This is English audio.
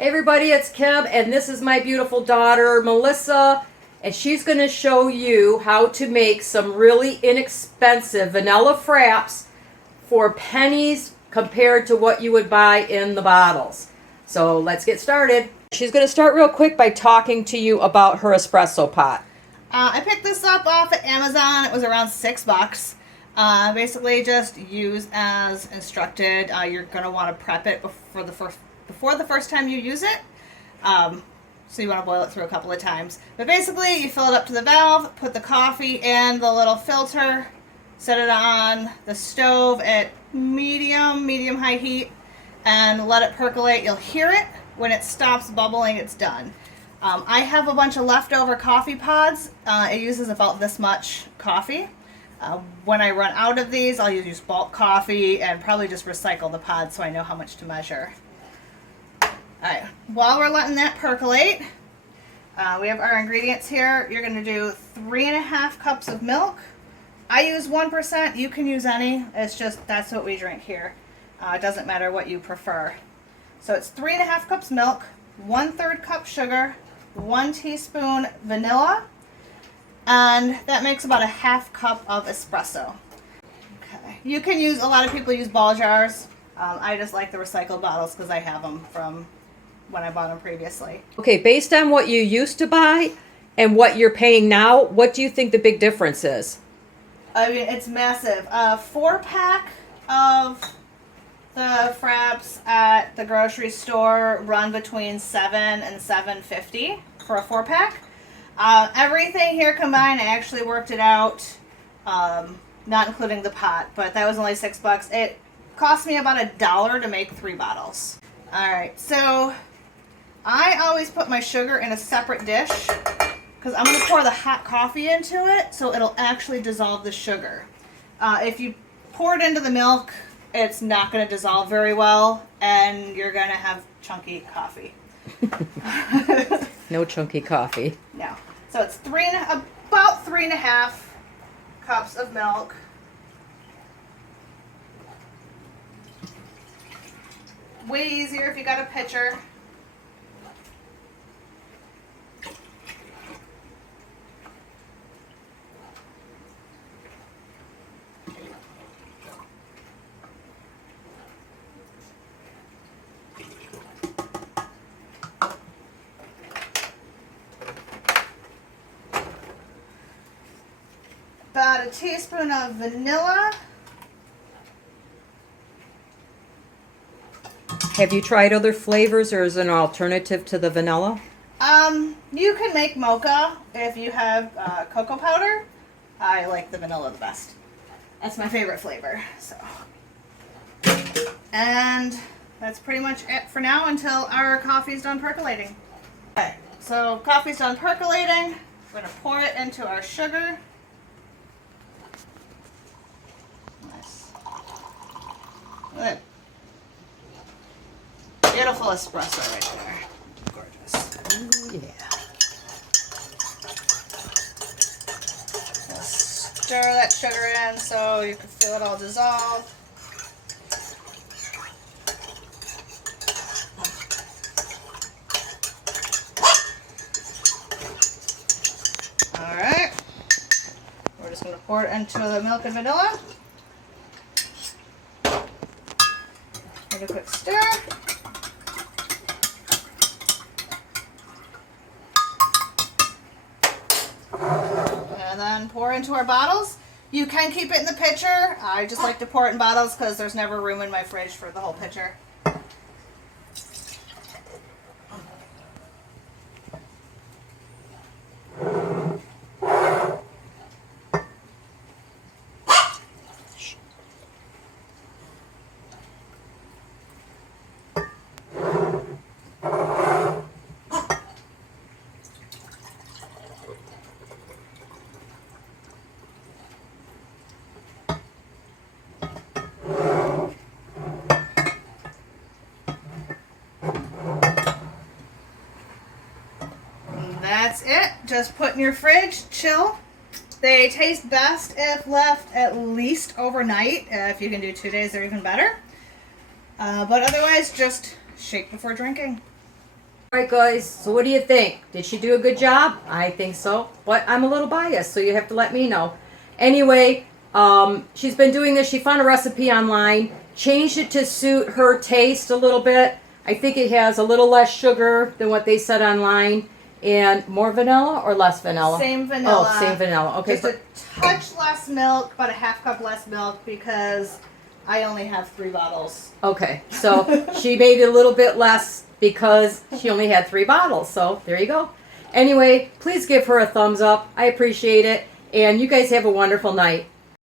Hey everybody, it's Kim, and this is my beautiful daughter, Melissa, and she's going to show you how to make some really inexpensive vanilla fraps for pennies compared to what you would buy in the bottles. So let's get started. She's going to start real quick by talking to you about her espresso pot. I picked this up off of Amazon. It was around $6. Basically, just use as instructed. You're going to want to prep it before the first time you use it. So you want to boil it through a couple of times. But basically, you fill it up to the valve, put the coffee in the little filter, set it on the stove at medium-high heat, and let it percolate. You'll hear it. When it stops bubbling, it's done. I have a bunch of leftover coffee pods. It uses about this much coffee. When I run out of these, I'll use bulk coffee and probably just recycle the pods so I know how much to measure. Alright, while we're letting that percolate, we have our ingredients here. You're going to do 3.5 cups of milk. I use 1%. You can use any. It's just, that's what we drink here. It doesn't matter what you prefer. So it's 3.5 cups milk, 1/3 cup sugar, 1 teaspoon vanilla, and that makes about a 1/2 cup of espresso. Okay. You can use, a lot of people use ball jars. I just like the recycled bottles because I have them from when I bought them previously. Okay, based on what you used to buy and what you're paying now, what do you think the big difference is? I mean, it's massive. 4-pack of the Frapps at the grocery store run between $7 and $7.50 for a 4-pack. Everything here combined, I actually worked it out, not including the pot, but that was only $6. It cost me about $1 to make 3 bottles. Alright, so I always put my sugar in a separate dish because I'm going to pour the hot coffee into it so it'll actually dissolve the sugar. If you pour it into the milk, it's not going to dissolve very well, and you're going to have chunky coffee. No chunky coffee. No. So it's about 3.5 cups of milk. Way easier if you got a pitcher. About a teaspoon of vanilla. Have you tried other flavors or is an alternative to the vanilla? You can make mocha if you have cocoa powder. I like the vanilla the best. That's my favorite flavor. So, and that's pretty much it for now until our coffee's done percolating. Okay, so coffee's done percolating. We're gonna pour it into our sugar. Nice. Look at that. Beautiful espresso right there. Gorgeous. Ooh, yeah. Stir that sugar in so you can feel it all dissolve. Alright. We're just going to pour it into the milk and vanilla. Give it a quick stir. And then pour into our bottles. You can keep it in the pitcher. I just like to pour it in bottles because there's never room in my fridge for the whole pitcher. That's it. Just put in your fridge, chill. They taste best if left at least overnight. If you can do 2 days, they're even better. But otherwise, just shake before drinking. All right, guys, so what do you think? Did she do a good job? I think so, but I'm a little biased, so you have to let me know. Anyway, she's been doing this. She found a recipe online, changed it to suit her taste a little bit. I think it has a little less sugar than what they said online, and more vanilla or less vanilla? Same vanilla. Oh, same vanilla. Okay. Just a touch less milk, about a half cup less milk because I only have 3 bottles. Okay, so she made it a little bit less because she only had 3 bottles. So there you go. Anyway, please give her a thumbs up. I appreciate it. And you guys have a wonderful night.